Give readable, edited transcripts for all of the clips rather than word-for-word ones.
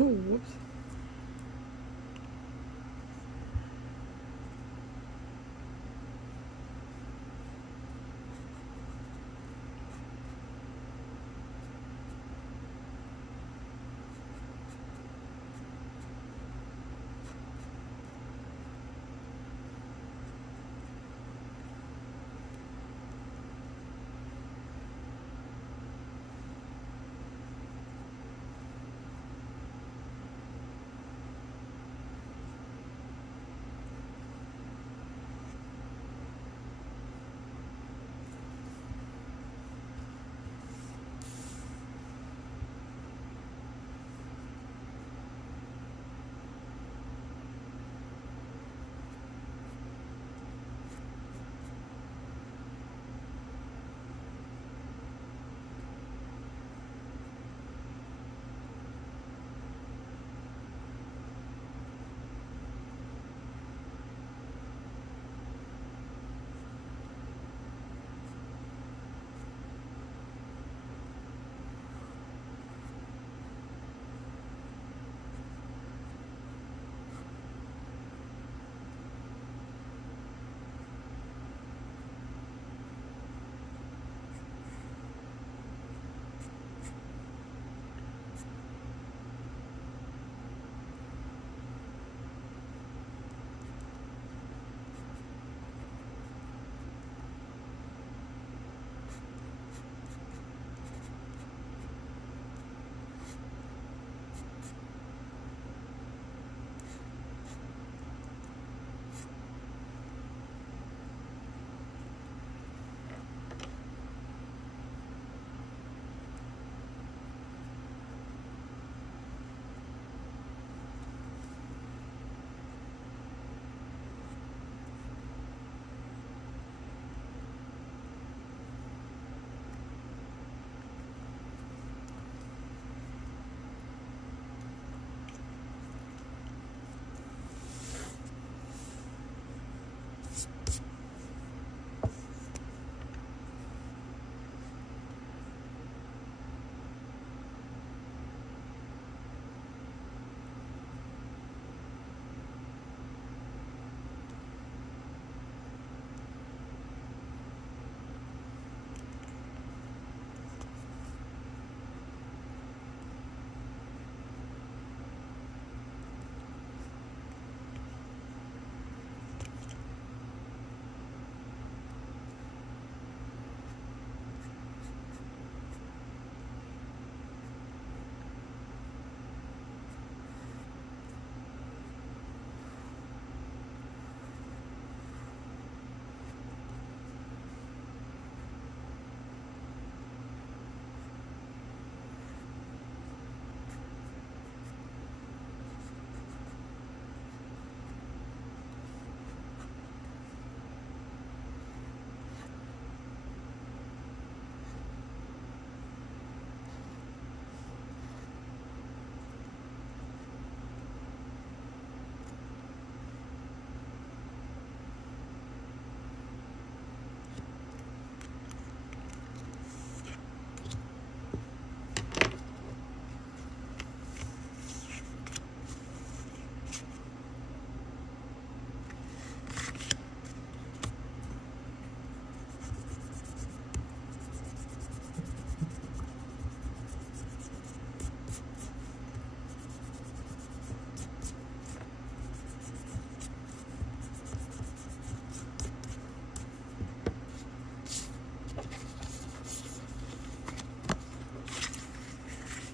Whoops.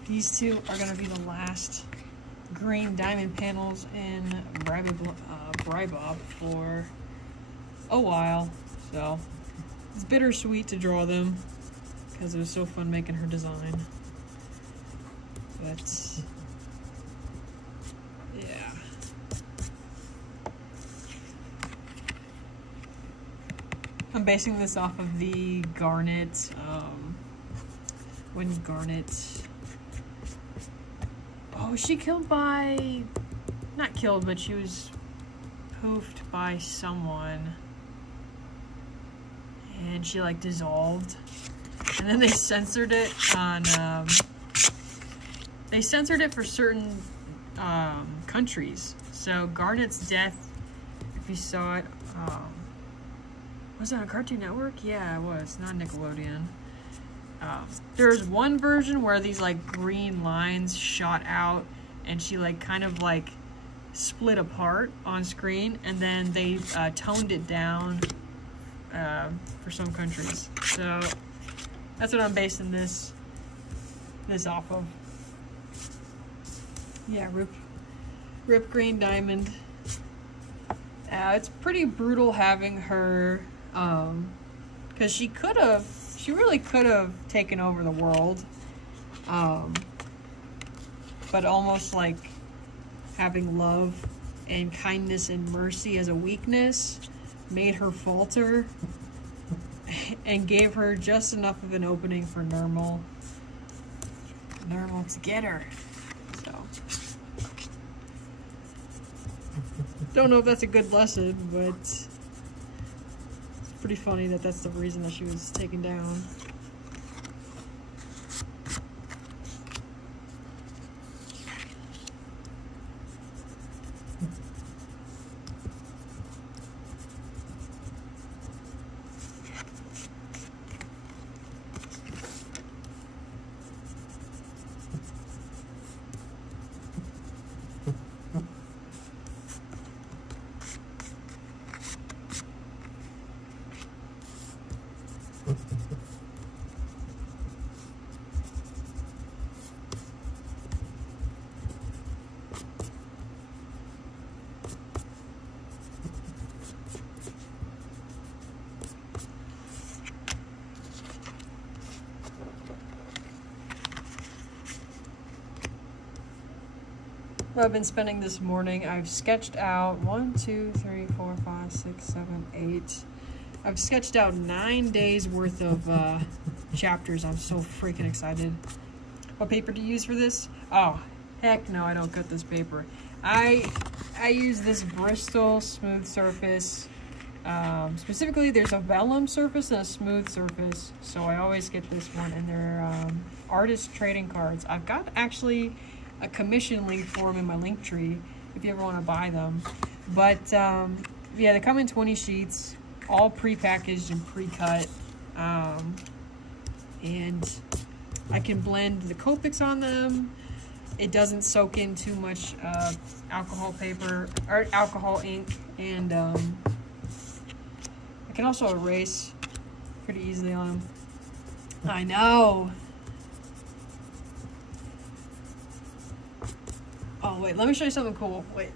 These two are going to be the last green diamond panels in Brybob for a while. So it's bittersweet to draw them because it was so fun making her design. But yeah. I'm basing this off of the Garnet, when Garnet, oh, was she killed by, not killed, but she was poofed by someone, and she like dissolved, and then they censored it on, they censored it for certain countries. So Garnet's death, if you saw it, was it on Cartoon Network? Yeah, it was, not Nickelodeon. There's one version where these like green lines shot out and she like kind of like split apart on screen, and then they toned it down for some countries. So that's what I'm basing this off of. Yeah, Rip Green Diamond. It's pretty brutal having her, because she really could have taken over the world, but almost like having love and kindness and mercy as a weakness made her falter and gave her just enough of an opening for Nermal to get her. So don't know if that's a good lesson, but it's pretty funny that that's the reason that she was taken down. What I've been spending this morning, I've sketched out 1, 2, 3, 4, 5, 6, 7, 8. I've sketched out 9 days worth of chapters. I'm so freaking excited. What paper do you use for this? Oh, heck no, I don't cut this paper. I use this Bristol smooth surface. Specifically, there's a vellum surface and a smooth surface, so I always get this one. And they're artist trading cards. I've got actually a commission link for them in my link tree if you ever want to buy them. But yeah, they come in 20 sheets, all pre-packaged and pre-cut, and I can blend the Copics on them. It doesn't soak in too much alcohol paper or alcohol ink, and I can also erase pretty easily on them. I know. Oh, wait, let me show you something cool. Wait.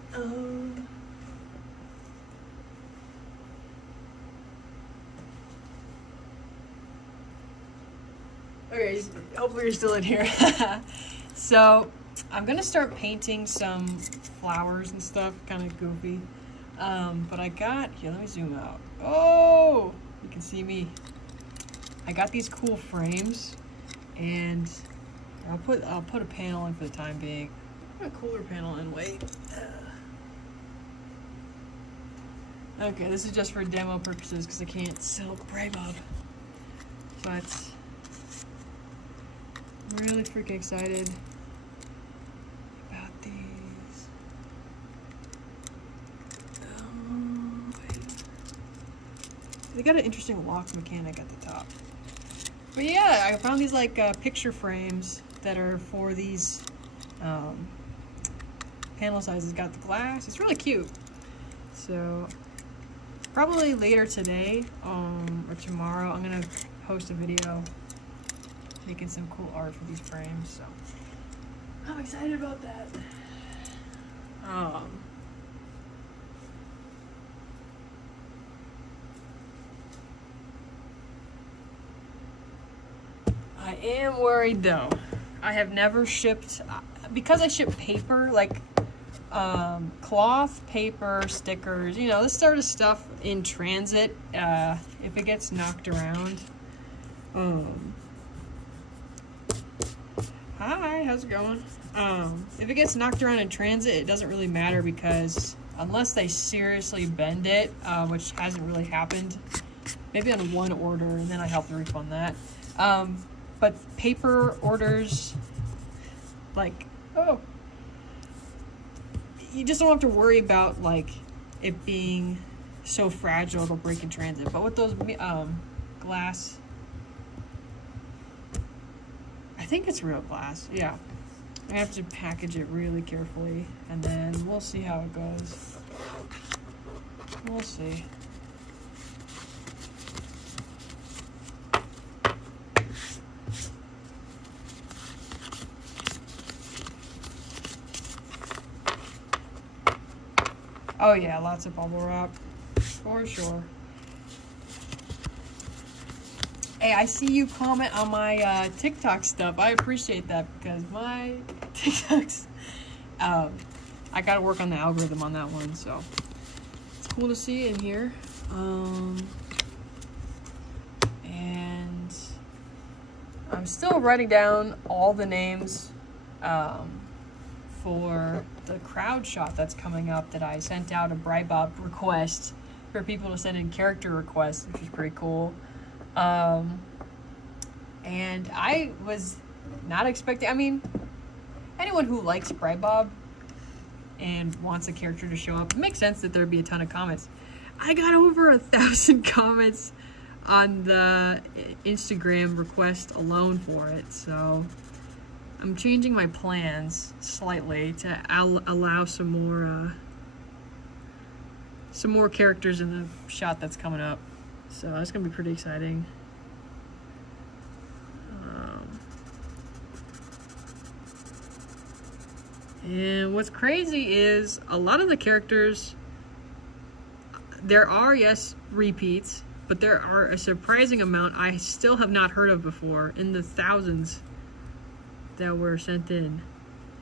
Okay, hopefully you're still in here. So, I'm going to start painting some flowers and stuff, kind of goofy. But I got, here, let me zoom out. Oh, you can see me. I got these cool frames, and I'll put a panel in for the time being. A cooler panel and wait. Okay, this is just for demo purposes because I can't sell Bravo. But I'm really freaking excited about these. They got an interesting lock mechanic at the top. But yeah, I found these like picture frames that are for these panel sizes. Got the glass. It's really cute. So probably later today or tomorrow I'm gonna post a video making some cool art for these frames. So I'm excited about that. I am worried though. I have never shipped, because I ship paper, like cloth, paper, stickers, you know, this sort of stuff in transit, if it gets knocked around. Hi, how's it going? If it gets knocked around in transit, it doesn't really matter because unless they seriously bend it, which hasn't really happened, maybe on one order, and then I help to refund that. But paper orders, like, you just don't have to worry about like it being so fragile it'll break in transit. But with those glass, I think it's real glass. Yeah, I have to package it really carefully, and then we'll see how it goes. We'll see. Oh yeah, lots of bubble wrap, for sure. Hey, I see you comment on my TikTok stuff. I appreciate that because my TikToks, I gotta work on the algorithm on that one, so it's cool to see in here. And I'm still writing down all the names for the crowd shot that's coming up that I sent out a Brybop request for people to send in character requests, which is pretty cool. And I was not expecting, I mean, anyone who likes Brybop and wants a character to show up, it makes sense that there'd be a ton of comments. I got over 1,000 comments on the Instagram request alone for it, so I'm changing my plans slightly to allow some more characters in the shot that's coming up. So that's gonna be pretty exciting. And what's crazy is a lot of the characters, there are, yes, repeats, but there are a surprising amount I still have not heard of before, in the thousands that were sent in.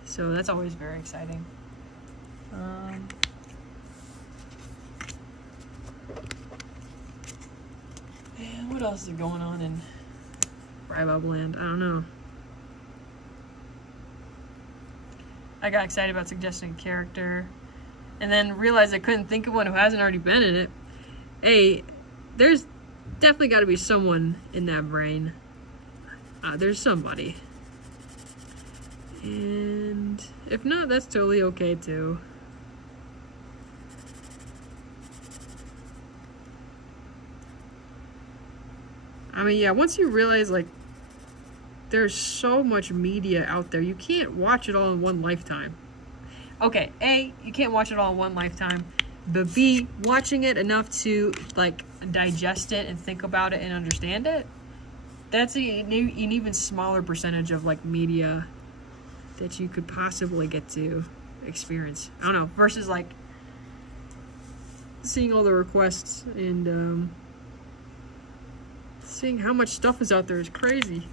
So that's always very exciting. And what else is going on in Brybop land? I don't know. I got excited about suggesting a character and then realized I couldn't think of one who hasn't already been in it. Hey, there's definitely got to be someone in that brain. There's somebody. And if not, that's totally okay too. I mean, yeah, once you realize, like, there's so much media out there, you can't watch it all in one lifetime. Okay, A, you can't watch it all in one lifetime, but B, watching it enough to, like, digest it and think about it and understand it, that's an even smaller percentage of, like, media that you could possibly get to experience. I don't know, versus, like, seeing all the requests and, seeing how much stuff is out there is crazy.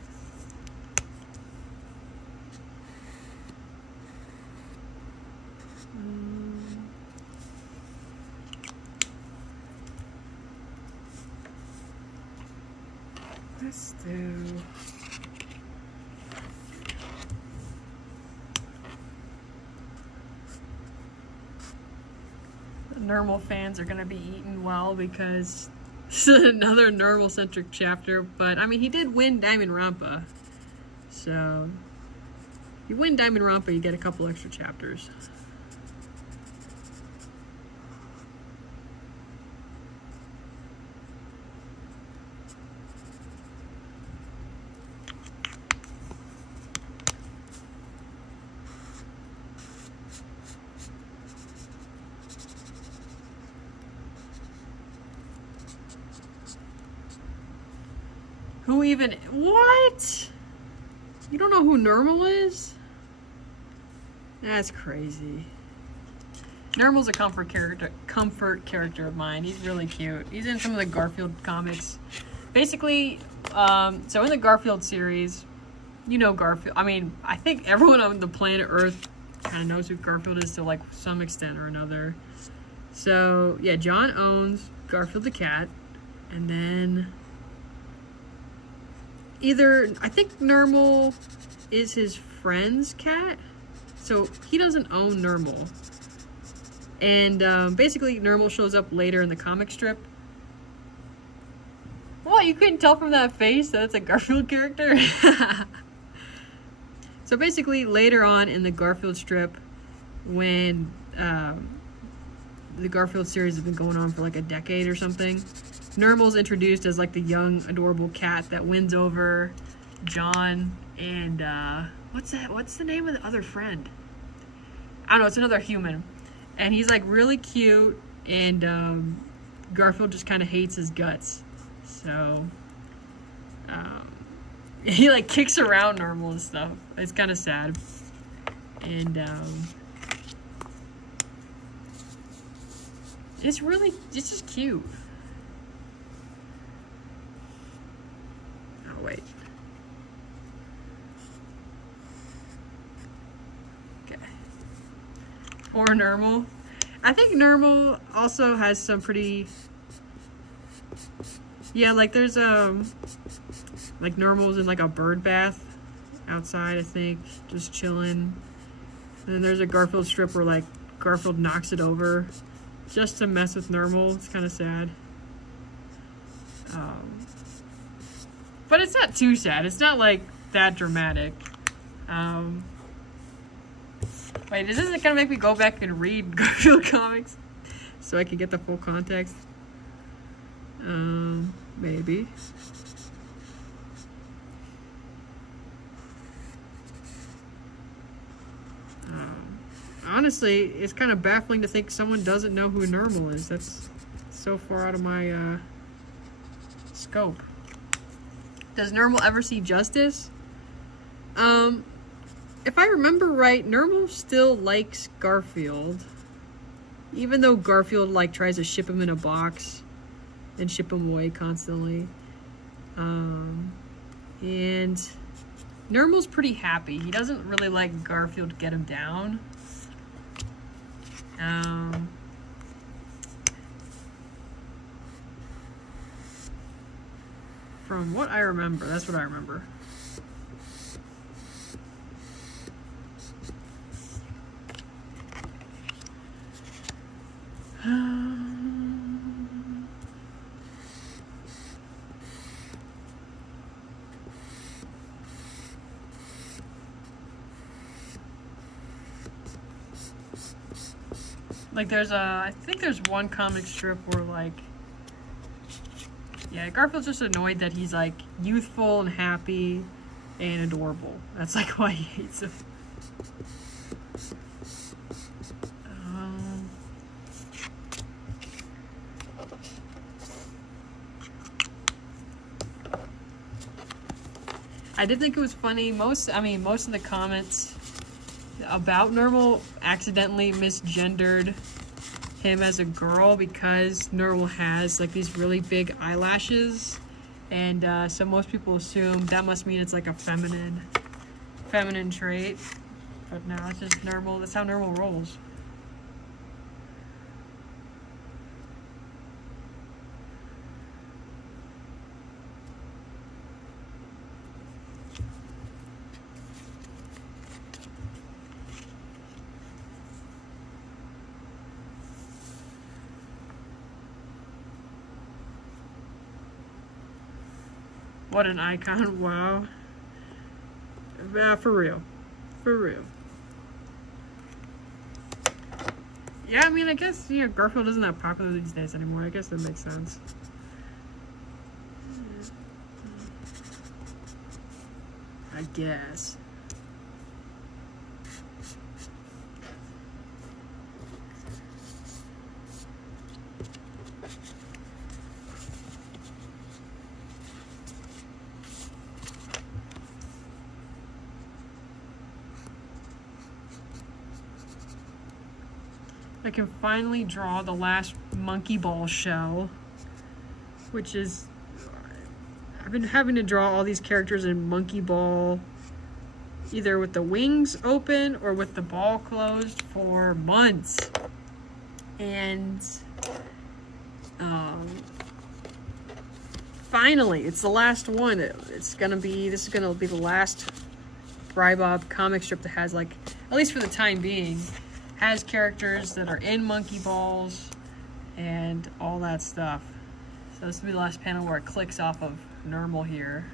Let's do... The normal fans are going to be eating well because this is another normal-centric chapter, but, I mean, he did win Diamond Rampa. So, if you win Diamond Rampa, you get a couple extra chapters. Who even... What? You don't know who Normal is? That's crazy. Normal's a comfort character of mine. He's really cute. He's in some of the Garfield comics. Basically, so in the Garfield series, you know Garfield. I mean, I think everyone on the planet Earth kind of knows who Garfield is to, like, some extent or another. So, yeah, John owns Garfield the cat, and then... I think Normal is his friend's cat, so he doesn't own Normal. And basically, Normal shows up later in the comic strip. What, you couldn't tell from that face that it's a Garfield character? So basically, later on in the Garfield strip, when the Garfield series has been going on for like a decade or something. Normal's introduced as like the young, adorable cat that wins over John and what's the name of the other friend? I don't know, it's another human. And he's like really cute, and Garfield just kind of hates his guts. So he like kicks around Normal and stuff. It's kind of sad. And it's just cute. Oh, wait. Okay. Or Normal. I think Normal also has some pretty... Yeah, like there's like Normal's in like a bird bath outside, I think, just chilling. And then there's a Garfield strip where like Garfield knocks it over just to mess with Normal. It's kind of sad. But it's not too sad. It's not like that dramatic. Wait, is this gonna make me go back and read Garfield comics so I can get the full context? Maybe. Honestly, it's kind of baffling to think someone doesn't know who Normal is. That's so far out of my scope. Does Normal ever see justice? If I remember right, Normal still likes Garfield. Even though Garfield like tries to ship him in a box and ship him away constantly. And Normal's pretty happy. He doesn't really like Garfield to get him down. From what I remember, that's what I remember. Like I think there's one comic strip where like, yeah, Garfield's just annoyed that he's like youthful and happy and adorable. That's like why he hates him. I did think it was funny. Most of the comments about Normal accidentally misgendered him as a girl because Normal has like these really big eyelashes, and so most people assume that must mean it's like a feminine trait, but no, it's just Normal. That's how Normal rolls. What an icon, wow. For real. For real. Yeah, I mean, I guess, you know, Garfield isn't that popular these days anymore. I guess that makes sense. I guess. I can finally draw the last monkey ball shell, which is, I've been having to draw all these characters in monkey ball, either with the wings open or with the ball closed for months. And finally, it's the last one. This is gonna be the last Brybob comic strip that has, like, at least for the time being, has characters that are in monkey balls and all that stuff. So this will be the last panel where it clicks off of Normal here.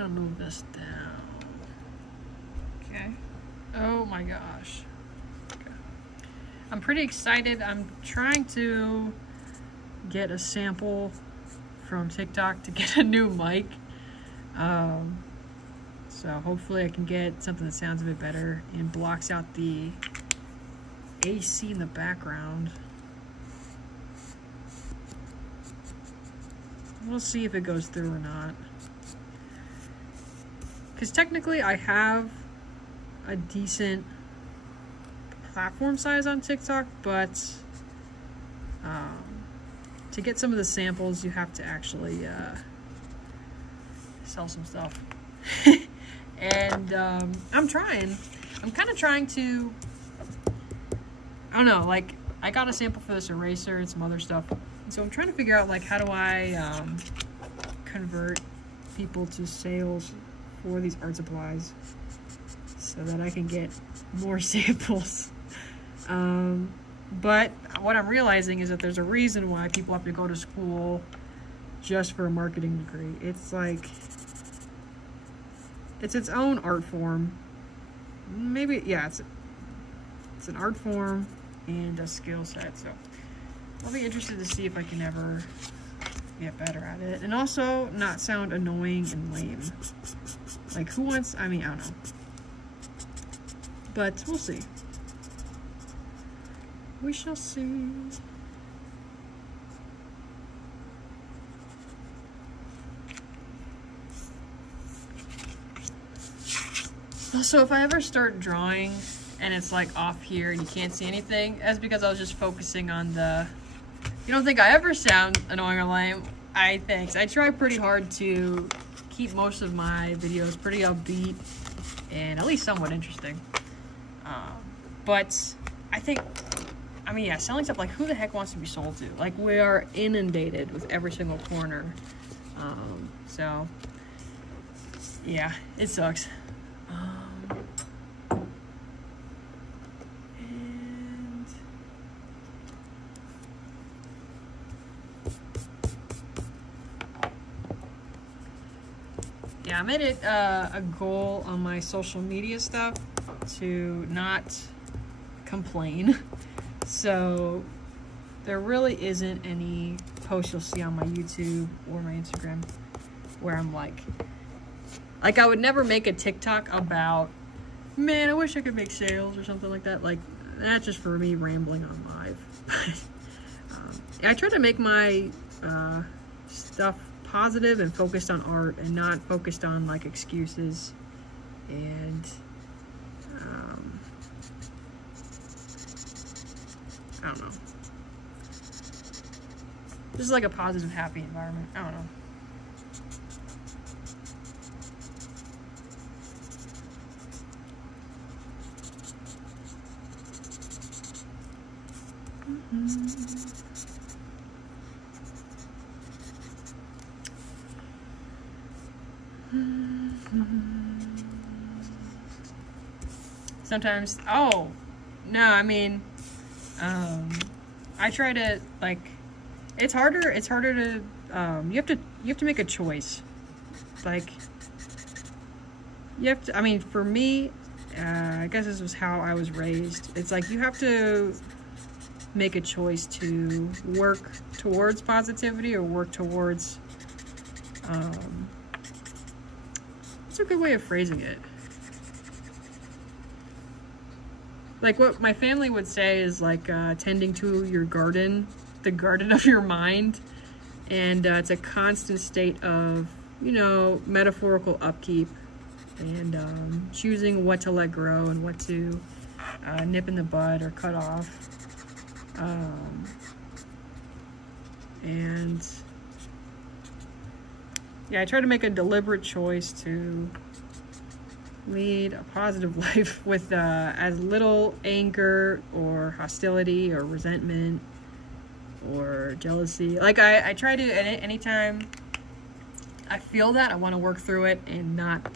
gonna move this down. Okay. Oh my gosh. Okay. I'm pretty excited. I'm trying to get a sample from TikTok to get a new mic. So hopefully I can get something that sounds a bit better and blocks out the AC in the background. We'll see if it goes through or not. Because technically I have a decent platform size on TikTok, but to get some of the samples, you have to actually sell some stuff. And I'm trying. I'm kind of trying to, I don't know, like, I got a sample for this eraser and some other stuff. And so I'm trying to figure out, like, how do I convert people to sales for these art supplies so that I can get more samples. But what I'm realizing is that there's a reason why people have to go to school just for a marketing degree. It's like, it's its own art form. Maybe, yeah, it's an art form and a skill set. So I'll be interested to see if I can ever get better at it. And also not sound annoying and lame. Like, who wants, I mean, I don't know. But we'll see. We shall see. Also, if I ever start drawing and it's like off here and you can't see anything, that's because I was just focusing on the... You don't think I ever sound annoying or lame? Thanks. I try pretty hard to keep most of my videos pretty upbeat and at least somewhat interesting. But I think, I mean, yeah, selling stuff, like, who the heck wants to be sold to? Like, we are inundated with every single corner. So, yeah, it sucks. And yeah, I made it a goal on my social media stuff to not complain. So there really isn't any posts you'll see on my YouTube or my Instagram where I'm like I would never make a TikTok about, man, I wish I could make sales or something like that. Like, that's just for me rambling on live. I try to make my stuff positive and focused on art and not focused on, like, excuses and I don't know. Just like a positive, happy environment. I don't know. Sometimes, oh, no, I mean, I try to, like, it's harder to, you have to make a choice. Like, you have to, I mean, for me, I guess this was how I was raised. It's like, you have to make a choice to work towards positivity or work towards, what's a good way of phrasing it? Like, what my family would say is, like, tending to your garden, the garden of your mind. And it's a constant state of, you know, metaphorical upkeep and choosing what to let grow and what to nip in the bud or cut off. And yeah, I try to make a deliberate choice to lead a positive life with as little anger or hostility or resentment or jealousy. Like, I try to, anytime I feel that, I want to work through it and not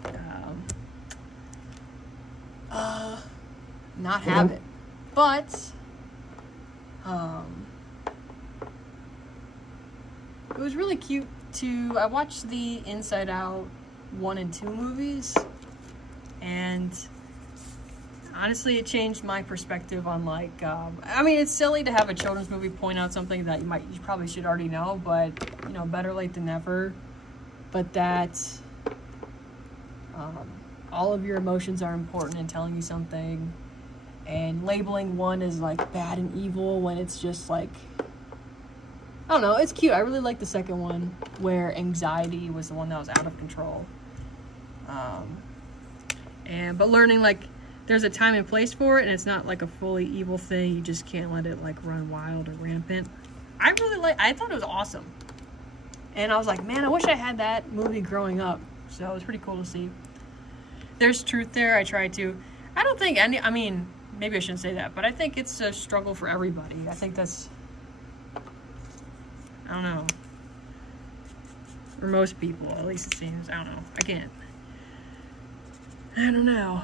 have it. But it was really cute I watched the Inside Out 1 and 2 movies, and honestly, it changed my perspective on, like, I mean, it's silly to have a children's movie point out something that you probably should already know, but, you know, better late than never. But that all of your emotions are important in telling you something, and labeling one as, like, bad and evil when it's just, like, I don't know, it's cute. I really like the second one, where anxiety was the one that was out of control. But learning, like, there's a time and place for it, and it's not like a fully evil thing. You just can't let it, like, run wild or rampant. I thought it was awesome. And I was like, man, I wish I had that movie growing up. So it was pretty cool to see. There's truth there. I don't think I mean, maybe I shouldn't say that, but I think it's a struggle for everybody. I think that's, I don't know. For most people, at least it seems. I don't know. I don't know.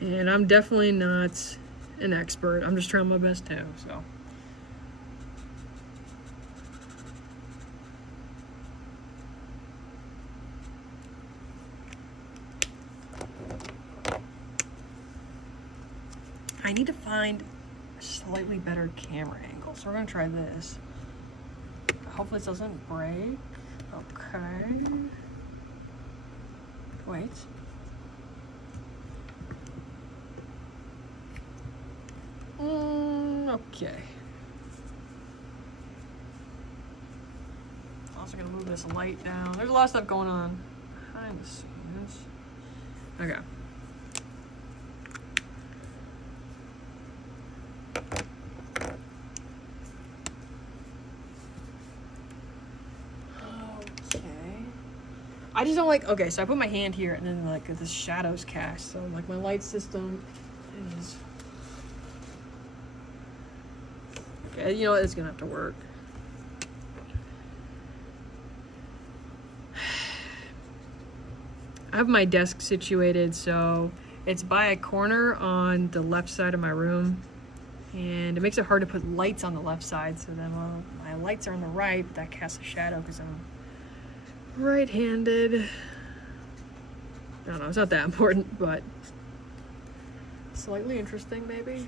And I'm definitely not an expert. I'm just trying my best too, so. I need to find a slightly better camera angle, so we're gonna try this. Hopefully this doesn't break. Okay. Wait. Okay. Also gonna move this light down. There's a lot of stuff going on behind the scenes. Okay. I just don't like, okay, so I put my hand here and then, like, the shadows cast. So, like, my light system is, okay, you know what, it's gonna have to work. I have my desk situated, so it's by a corner on the left side of my room. And it makes it hard to put lights on the left side, so then, well, my lights are on the right, but that casts a shadow because I'm right-handed. I don't know, it's not that important, but slightly interesting maybe.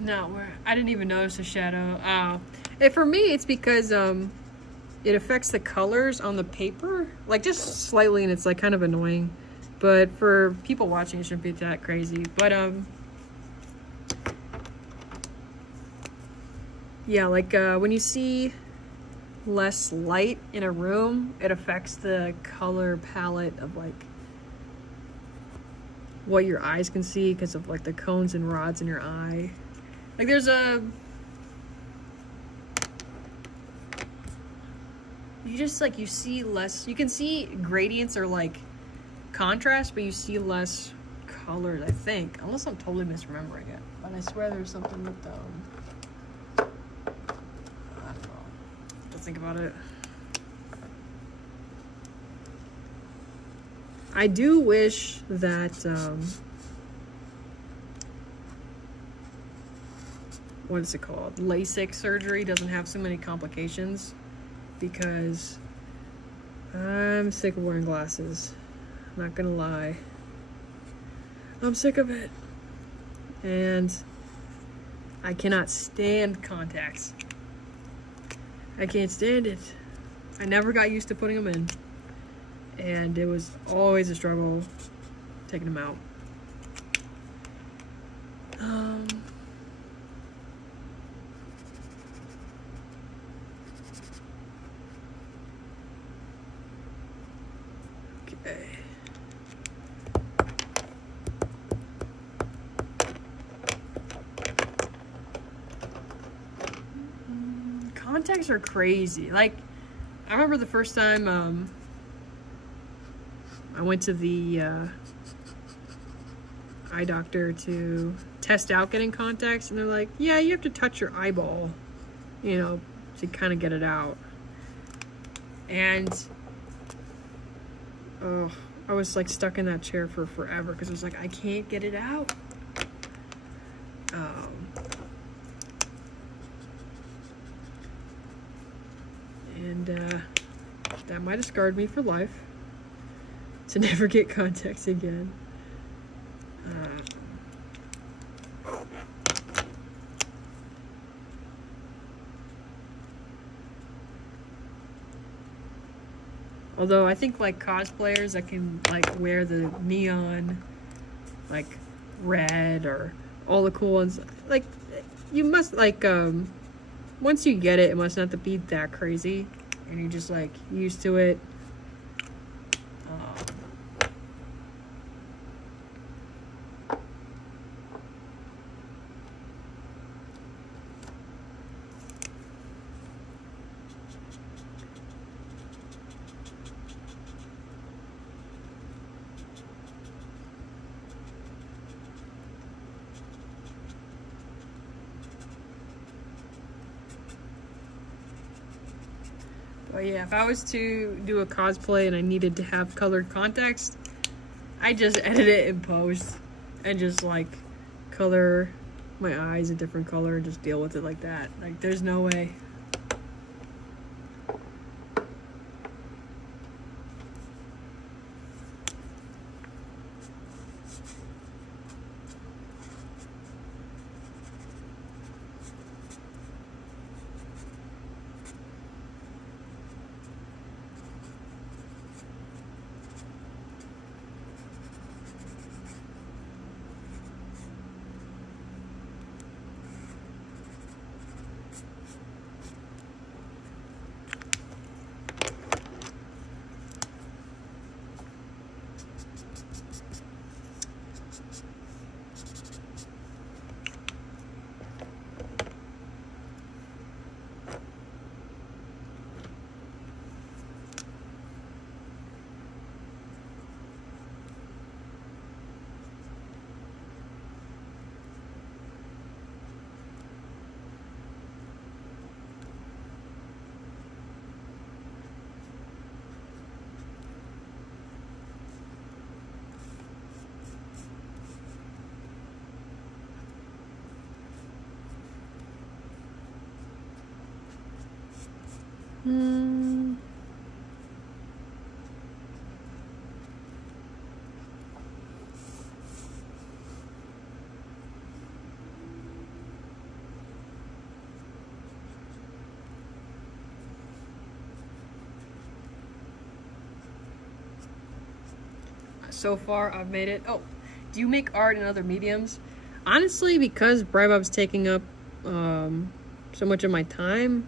No, I didn't even notice a shadow. For me, it's because it affects the colors on the paper, like just slightly, and it's like kind of annoying. But for people watching, it shouldn't be that crazy. But yeah, like when you see less light in a room, it affects the color palette of like what your eyes can see because of like the cones and rods in your eye. Like there's you just like, you see less, you can see gradients or like contrast, but you see less colors, I think, unless I'm totally misremembering it. But I swear there's something with I don't know, let's think about it. I do wish that what is it called? LASIK surgery doesn't have so many complications, because I'm sick of wearing glasses. I'm not gonna lie. I'm sick of it. And I cannot stand contacts. I can't stand it. I never got used to putting them in. And it was always a struggle taking them out. Okay. Contacts are crazy. Like, I remember the first time I went to the eye doctor to test out getting contacts, and they're like, yeah, you have to touch your eyeball, you know, to kind of get it out. And oh, I was like stuck in that chair for forever because I was like, I can't get it out. And that might have scarred me for life to never get contacts again. Although I think like cosplayers that can like wear the neon like red or all the cool ones, like you must like once you get it, it must not be that crazy and you're just like used to it. But yeah, if I was to do a cosplay and I needed to have colored contacts, I just edit it in post and just like color my eyes a different color and just deal with it like that. Like there's no way. So far, I've made it. Oh, do you make art in other mediums? Honestly, because Brybob's taking up so much of my time,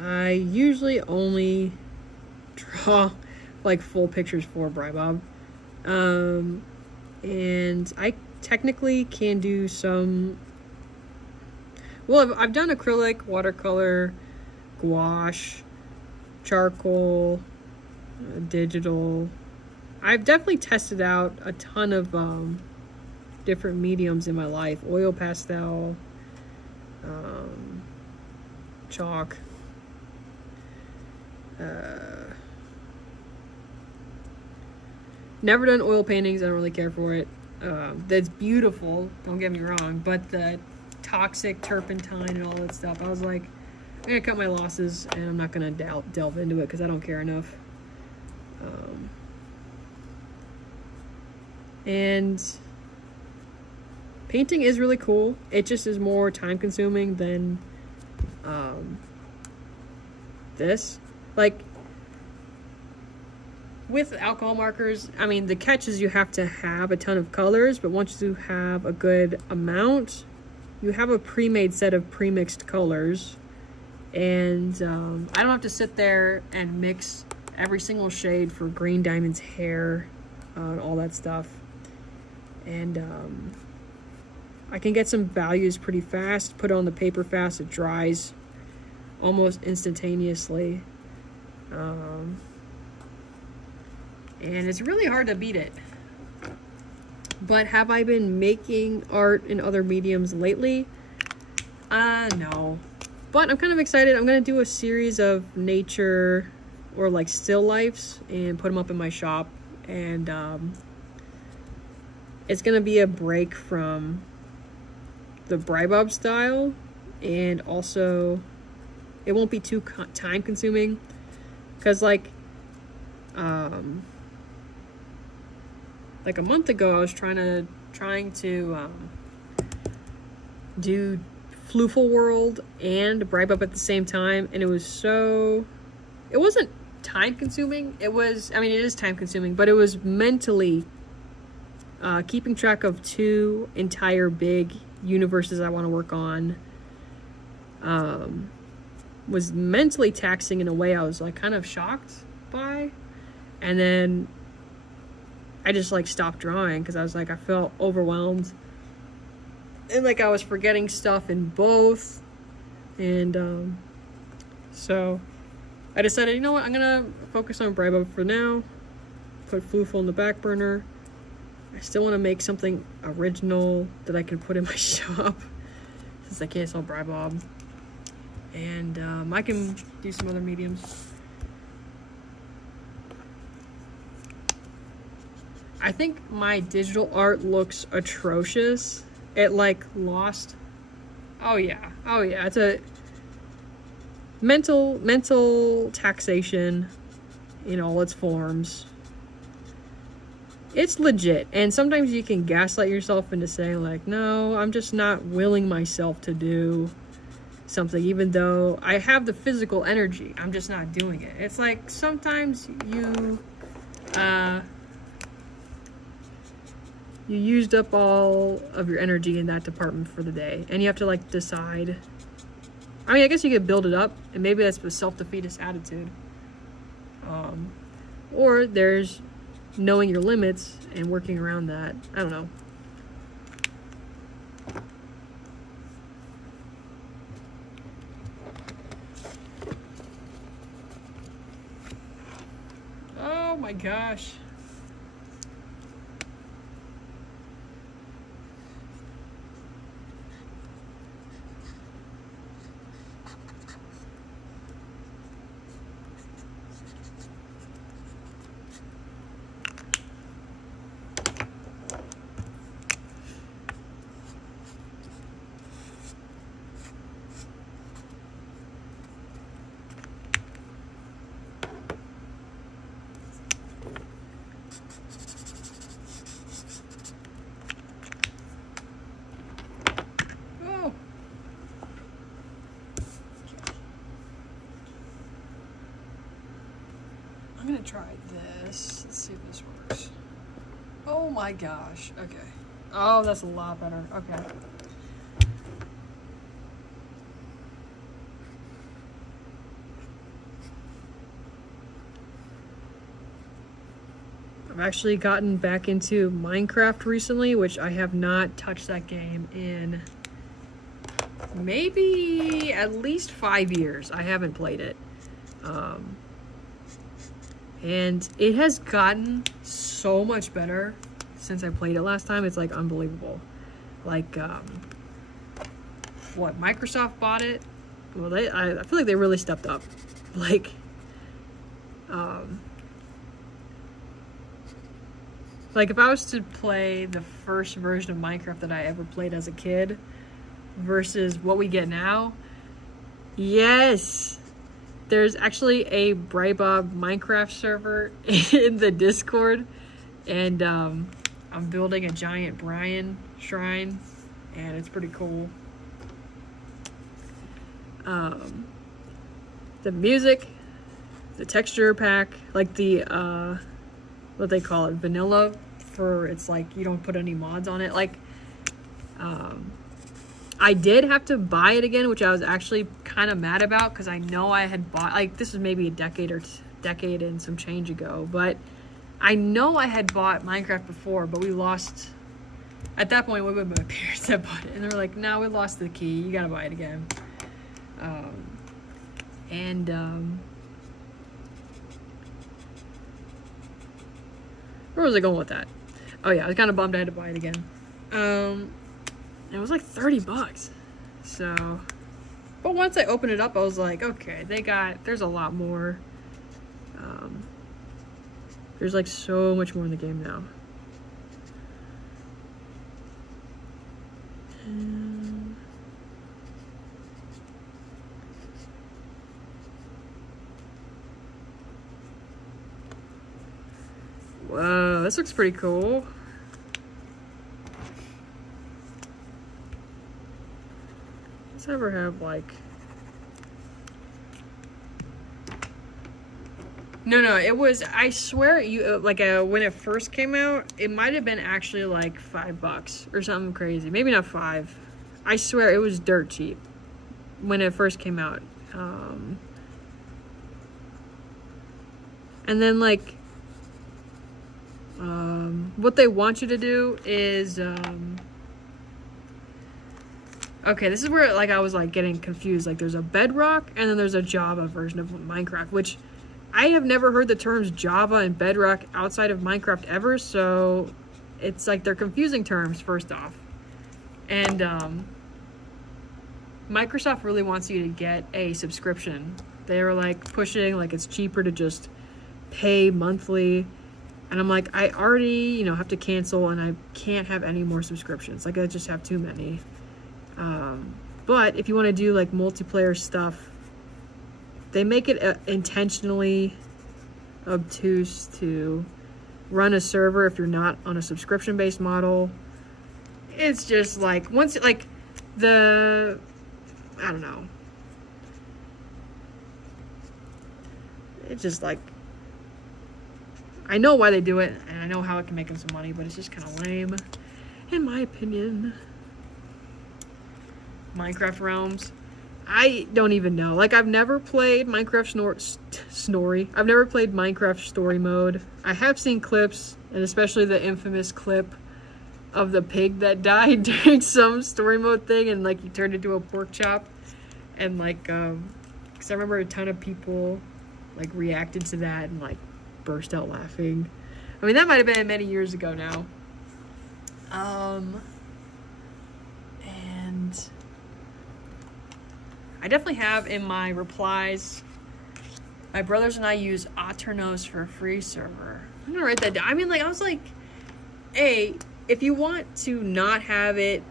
I usually only draw like full pictures for Brybob. And I technically can do some... Well, I've done acrylic, watercolor, gouache, charcoal, digital... I've definitely tested out a ton of different mediums in my life. Oil pastel, chalk. Never done oil paintings. I don't really care for it. That's beautiful, don't get me wrong, but the toxic turpentine and all that stuff, I was like, I'm going to cut my losses and I'm not going to delve into it because I don't care enough. And painting is really cool. It just is more time consuming than this. Like with alcohol markers, I mean, the catch is you have to have a ton of colors, but once you have a good amount, you have a pre-made set of pre-mixed colors. And I don't have to sit there and mix every single shade for Green Diamond's hair, all that stuff. And I can get some values pretty fast, put it on the paper fast, it dries almost instantaneously. And it's really hard to beat it. But have I been making art in other mediums lately? No. But I'm kind of excited. I'm going to do a series of nature or like still lifes and put them up in my shop. And it's going to be a break from the Brybob style. And also, it won't be too time consuming. Because like a month ago, I was trying to do Flooful World and Brybob at the same time, and it wasn't time consuming. It is time consuming, but it was mentally keeping track of two entire big universes I want to work on. Was mentally taxing in a way I was like kind of shocked by, and then I just like stopped drawing because I was like, I felt overwhelmed and like I was forgetting stuff in both. And so I decided, you know what, I'm gonna focus on Brybob for now, put Flooful in the back burner. I still want to make something original that I can put in my shop since I can't sell Brybob. And I can do some other mediums. I think my digital art looks atrocious. It like lost. Oh yeah. It's a mental taxation in all its forms. It's legit. And sometimes you can gaslight yourself into saying like, no, I'm just not willing myself to do something, even though I have the physical energy. I'm just not doing it. It's like sometimes you used up all of your energy in that department for the day, and you have to like decide. I mean, I guess you could build it up, and maybe that's the self-defeatist attitude. Or there's knowing your limits and working around that. I don't know. Oh my gosh. I'm gonna try this. Let's see if this works. Oh my gosh. Okay. Oh, that's a lot better. Okay. I've actually gotten back into Minecraft recently, which I have not touched that game in maybe at least 5 years. I haven't played it. And it has gotten so much better since I played it last time. It's like unbelievable. Like, what, Microsoft bought it? Well, I feel like they really stepped up. Like, like if I was to play the first version of Minecraft that I ever played as a kid versus what we get now, yes. There's actually a Brybob Minecraft server in the Discord, and I'm building a giant Brian shrine, and it's pretty cool. The music, the texture pack, like the what they call it, vanilla, for it's like you don't put any mods on it. Like, I did have to buy it again, which I was actually kind of mad about because I know I had bought, like, this was maybe a decade or decade and some change ago. But I know I had bought Minecraft before, but we lost. At that point, we were my parents that bought it, and they were like, "No, we lost the key. You gotta buy it again." Where was I going with that? Oh yeah, I was kind of bummed I had to buy it again. It was like $30. So, but once I opened it up, I was like, okay, there's a lot more. There's like so much more in the game now. Whoa, this looks pretty cool. Does it ever have like... No, it was, I swear, when it first came out, it might have been actually like $5 or something crazy. Maybe not 5. I swear it was dirt cheap when it first came out. And then like, what they want you to do is, okay, this is where like I was like getting confused. Like there's a Bedrock and then there's a Java version of Minecraft, which I have never heard the terms Java and Bedrock outside of Minecraft ever, so it's like they're confusing terms, first off. And Microsoft really wants you to get a subscription. They were like pushing like it's cheaper to just pay monthly. And I'm like, I already, have to cancel and I can't have any more subscriptions. Like I just have too many. But if you want to do like multiplayer stuff, they make it intentionally obtuse to run a server if you're not on a subscription-based model. It's just like, once, like, I don't know. It's just like, I know why they do it, and I know how it can make them some money, but it's just kind of lame, in my opinion. Minecraft Realms. I don't even know. Like, I've never played Minecraft Snorri. I've never played Minecraft Story Mode. I have seen clips, and especially the infamous clip of the pig that died during some story mode thing, and like he turned into a pork chop. And like, because I remember a ton of people like reacted to that and like burst out laughing. I mean, that might have been many years ago now. And I definitely have in my replies, my brothers and I use Aternos for a free server. I'm gonna write that down. I mean, like, I was like, hey, if you want to not have it,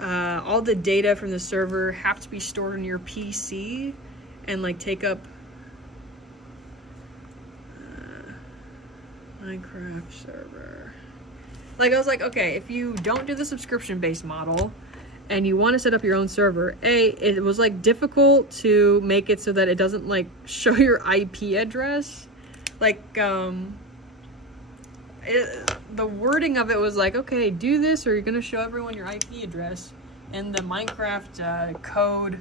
all the data from the server have to be stored on your PC and like take up Minecraft server. Like, I was like, okay, if you don't do the subscription-based model and you want to set up your own server, it was like difficult to make it so that it doesn't like show your IP address. Like, the wording of it was like, okay, do this or you're gonna show everyone your IP address. And the Minecraft code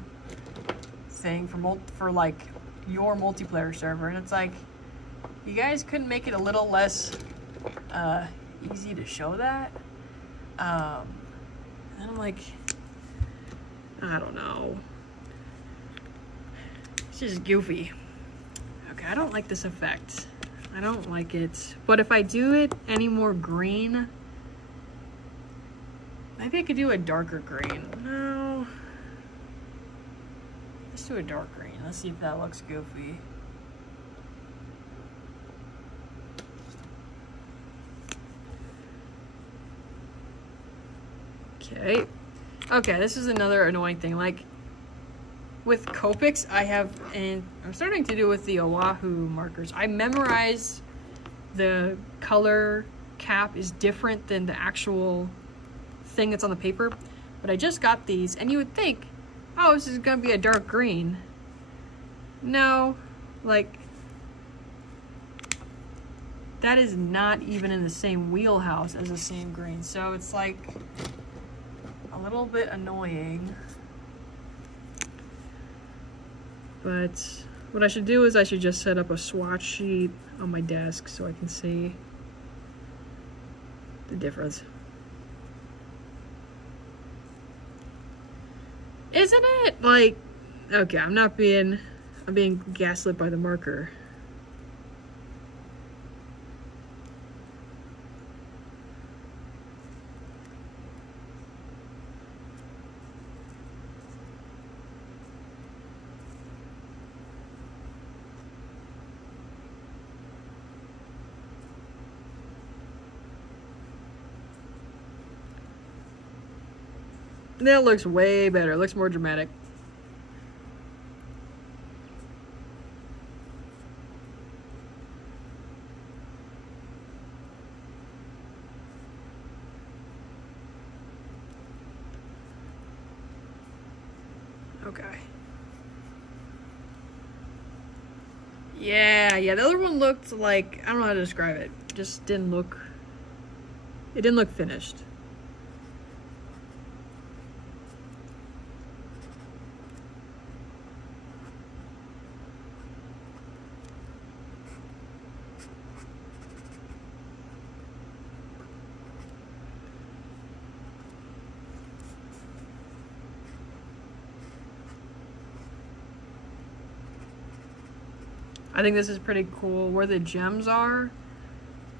thing for like your multiplayer server, and it's like, you guys couldn't make it a little less easy to show that. And I'm like, I don't know. It's just goofy. Okay, I don't like this effect. I don't like it. But if I do it any more green, maybe I could do a darker green. No. Let's do a dark green. Let's see if that looks goofy. Okay. Okay, this is another annoying thing. Like, with Copics, and I'm starting to do with the Oahu markers. I memorize the color cap is different than the actual thing that's on the paper. But I just got these, and you would think, oh, this is gonna be a dark green. No, like, that is not even in the same wheelhouse as the same green. So it's like a little bit annoying. But What I should do is I should just set up a swatch sheet on my desk so I can see the difference. Isn't it? Like, okay, I'm being gaslit by the marker. That looks way better. It looks more dramatic. Okay. Yeah, the other one looked like, I don't know how to describe it. Just didn't look, it didn't look finished. I think this is pretty cool. Where the gems are,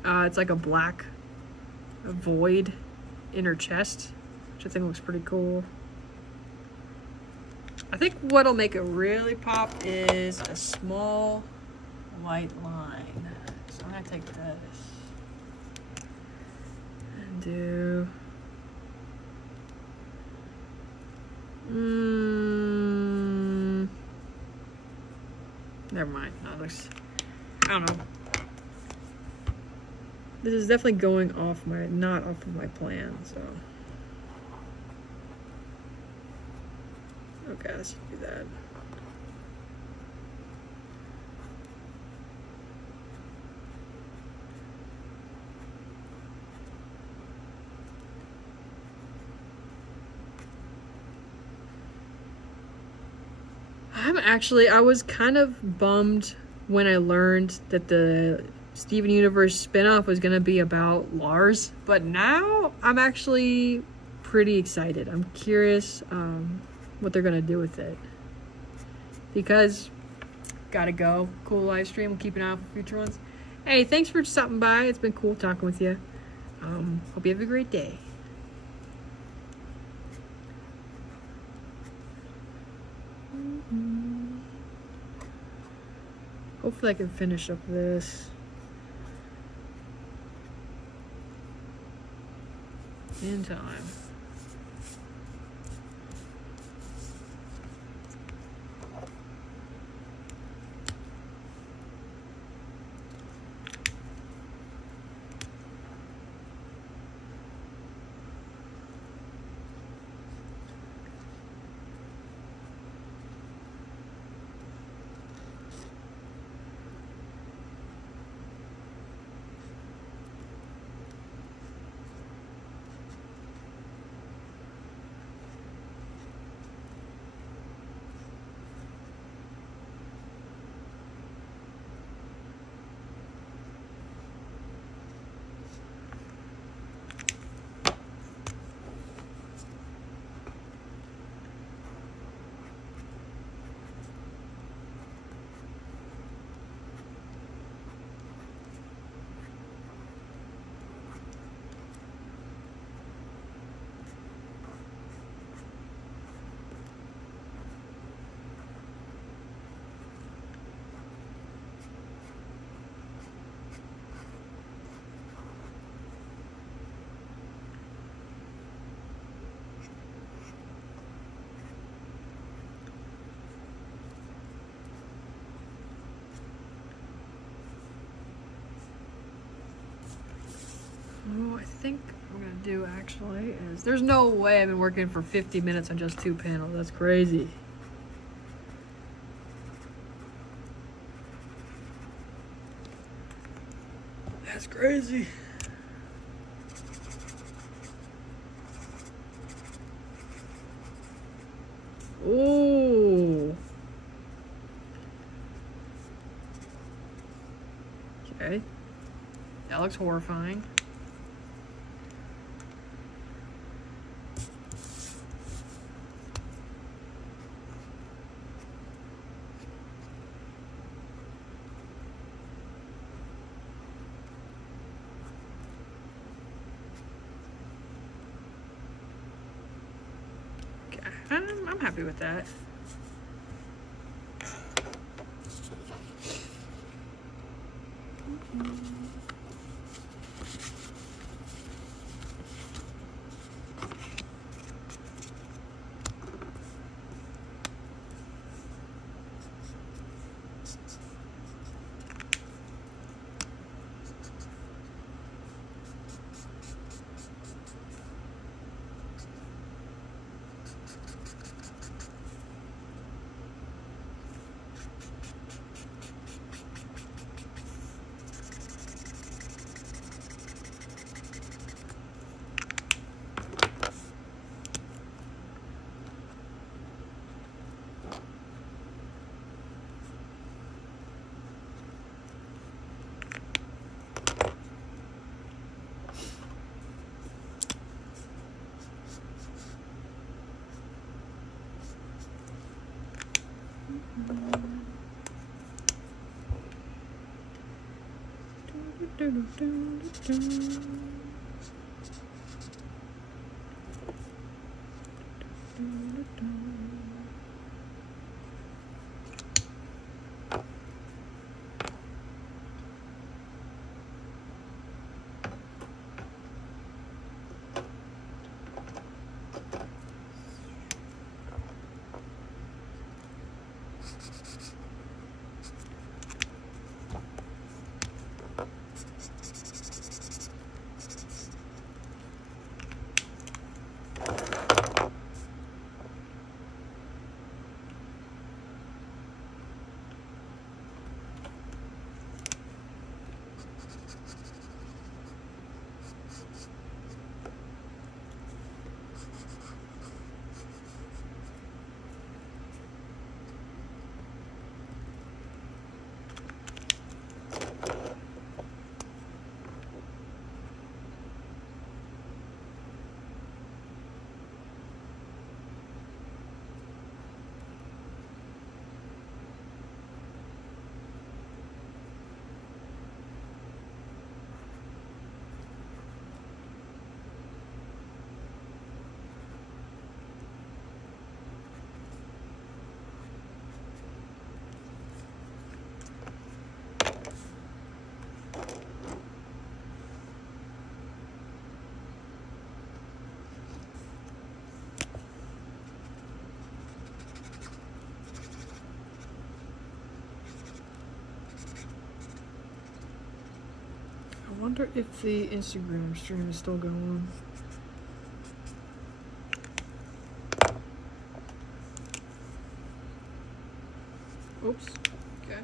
it's like a black void in her chest, which I think looks pretty cool. I think what'll make it really pop is a small white line. So I'm gonna take this and do never mind. No, it looks, I don't know. This is definitely going off my, not off of my plan, so. Okay, let's do that. I was kind of bummed when I learned that the Steven Universe spinoff was going to be about Lars, but now I'm actually pretty excited. I'm curious what they're going to do with it. Because, gotta go. Cool live stream. We'll keep an eye out for future ones. Hey, thanks for stopping by. It's been cool talking with you. Hope you have a great day. Hopefully I can finish up this in time. What I think I'm gonna do actually is, there's no way I've been working for 50 minutes on just 2 panels. That's crazy. That's crazy. Ooh. That looks horrifying. Okay, I'm happy with that. I wonder if the Instagram stream is still going. Oops. Okay.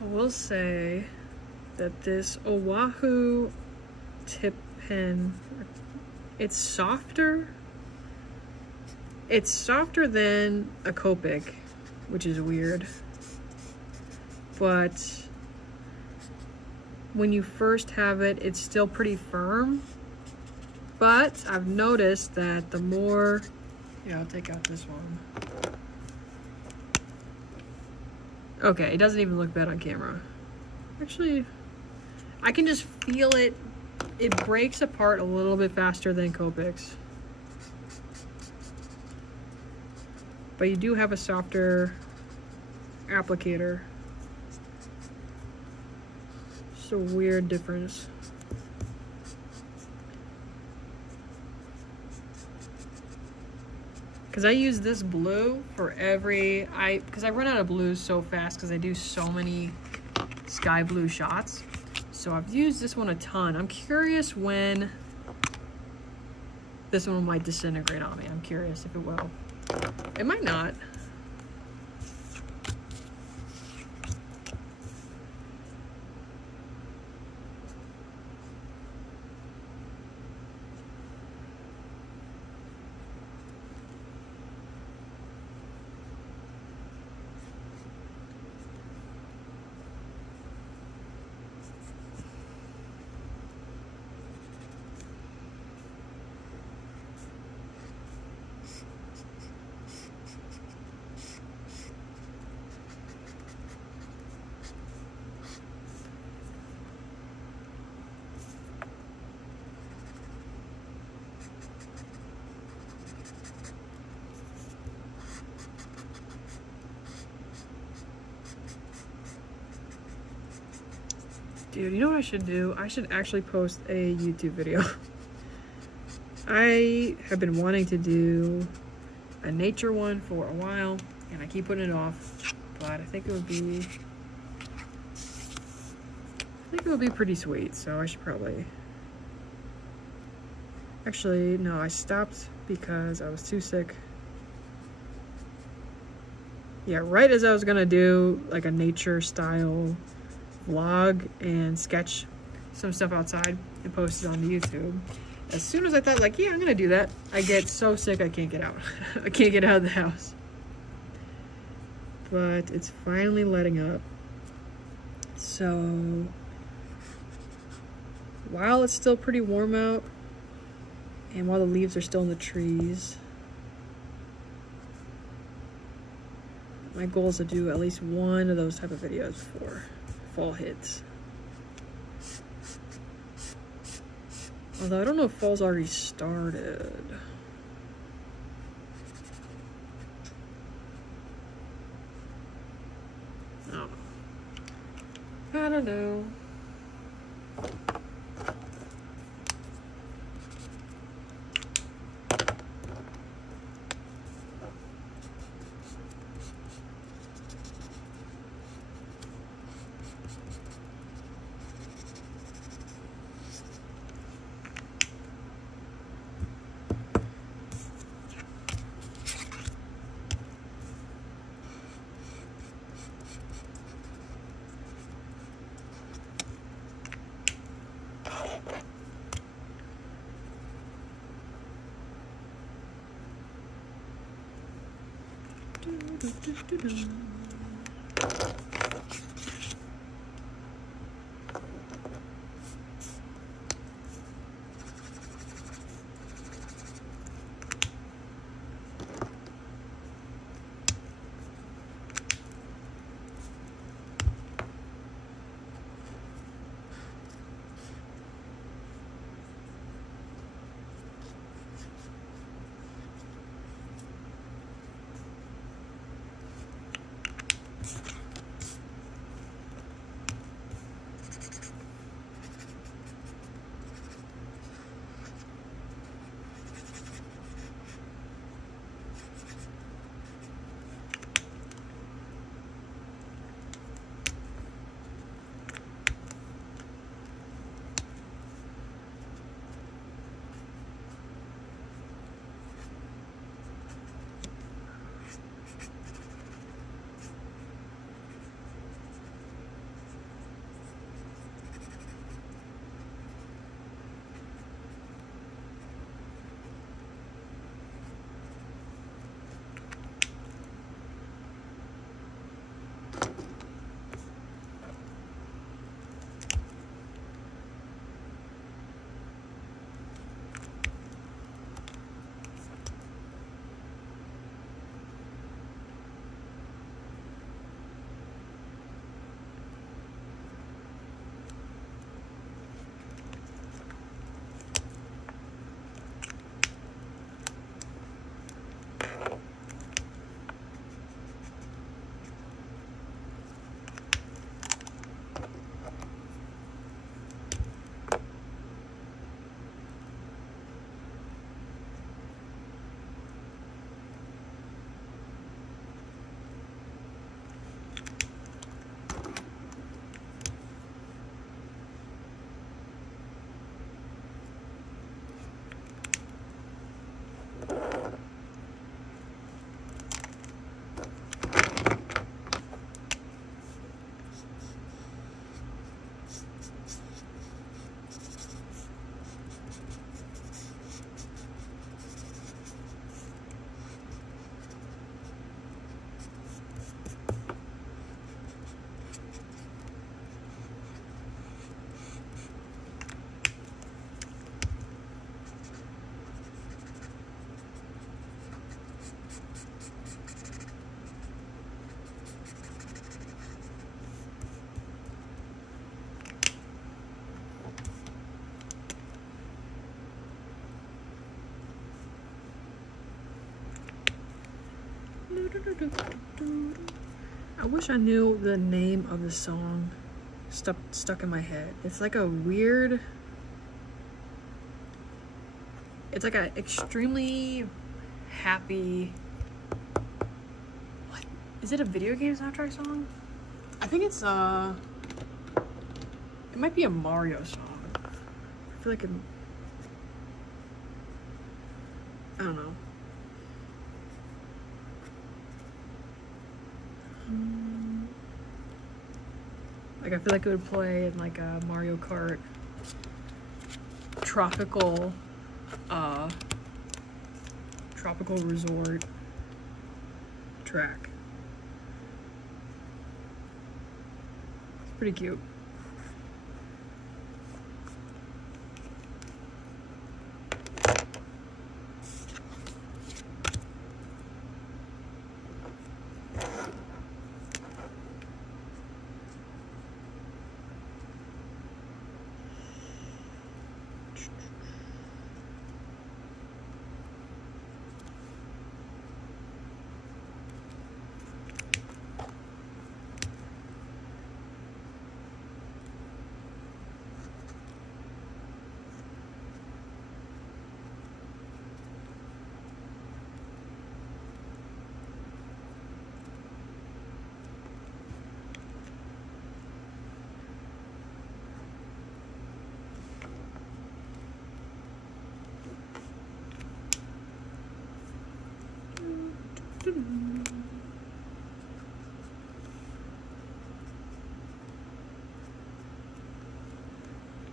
I will say that this Oahu tip pen, it's softer. It's softer than a Copic, which is weird. But when you first have it, it's still pretty firm. But I've noticed that the more, yeah, I'll take out this one. Okay, it doesn't even look bad on camera. Actually, I can just feel it. It breaks apart a little bit faster than Copics. But you do have a softer applicator. It's a weird difference. Because I use this blue for because I run out of blues so fast because I do so many sky blue shots. So I've used this one a ton. I'm curious when this one might disintegrate on me. I'm curious if it will. It might not. Dude, you know what I should do? I should actually post a YouTube video. I have been wanting to do a nature one for a while, and I keep putting it off, but I think it would be pretty sweet, so I should probably... Actually, no, I stopped because I was too sick. Yeah, right as I was gonna do like a nature style vlog and sketch some stuff outside and post it on the YouTube. As soon as I thought like, yeah, I'm gonna do that, I get so sick I can't get out. I can't get out of the house. But it's finally letting up. So while it's still pretty warm out and while the leaves are still in the trees, my goal is to do at least one of those type of videos before fall hits. Although I don't know if fall's already started. Oh. I don't know. I wish I knew the name of the song stuck in my head. It's like a weird... It's like an extremely happy... What? Is it a video game soundtrack song? I think it's, it might be a Mario song. I feel like I don't know. Like, I feel like it would play in like a Mario Kart tropical resort track. It's pretty cute.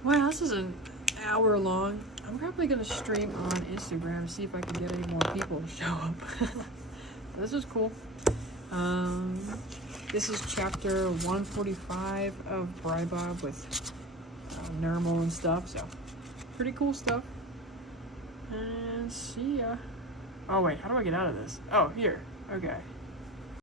Wow, this is an hour long. I'm probably gonna stream on Instagram, see if I can get any more people to show up. This is cool. This is chapter 145 of Bob with Nermal and stuff, so pretty cool stuff. And see ya. Oh wait, how do I get out of this? Oh, here. Okay.